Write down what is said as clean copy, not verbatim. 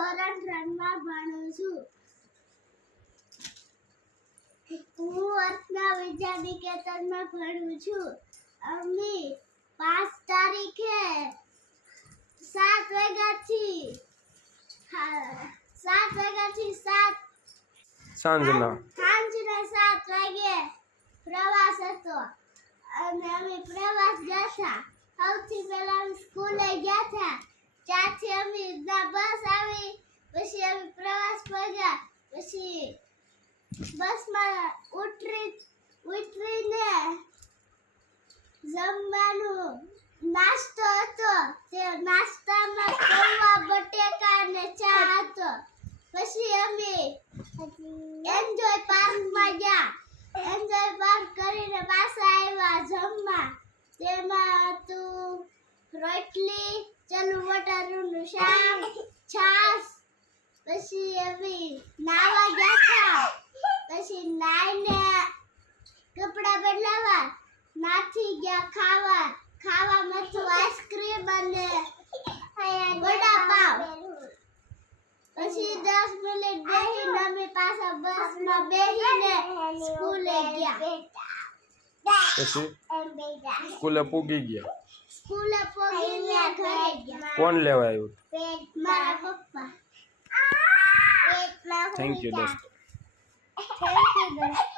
ધોરણ 3 માં ભણું છું. હું અર્ચના વિદ્યાનિકેતનમાં ભણું છું. અમે 5 તારીખે 7 વાગ્યાથી સાંજના 7 વાગે પ્રવાસ હતો અને અમે પ્રવાસ ગયા હતા. સૌથી પહેલા અમે સ્કૂલે ગયા હતા. ત્યાંથી અમે બસ આવી, પછી અમે પ્રવાસ પર ગયા. પછી બસમાં ઉતરીને જમવાનું નાસ્તો હતો. તે નાસ્તામાં પૌવા, બટેકા અને ચા હતો. પછી અમે એન્જોય પાર્કમાં ગયા. એન્જોય પાર્ક કરીને પાછા આવ્યા જમવા. તેમાં હતું રોટલી, ચલુ બટાટાનું શાક, છાશ. પછી અમે નાવા ગયા હતા. પછી નાઈને કપડાં બદલાવા નાથી ગયા ખાવામાં હતું આઈસ્ક્રીમ અને વડાપાવ. પછી 10 મિનિટ બેહીને અમે પાછા બસમાં બેહીને સ્કૂલે ગયા. પછી સ્કૂલે પૂગી ગયા. સ્કૂલે પહોંચીને ઘરે ગયા. કોણ લેવા આવ્યું? મારા પપ્પા. થેન્ક યુ દોસ્તો. થેન્ક યુ દોસ્તો.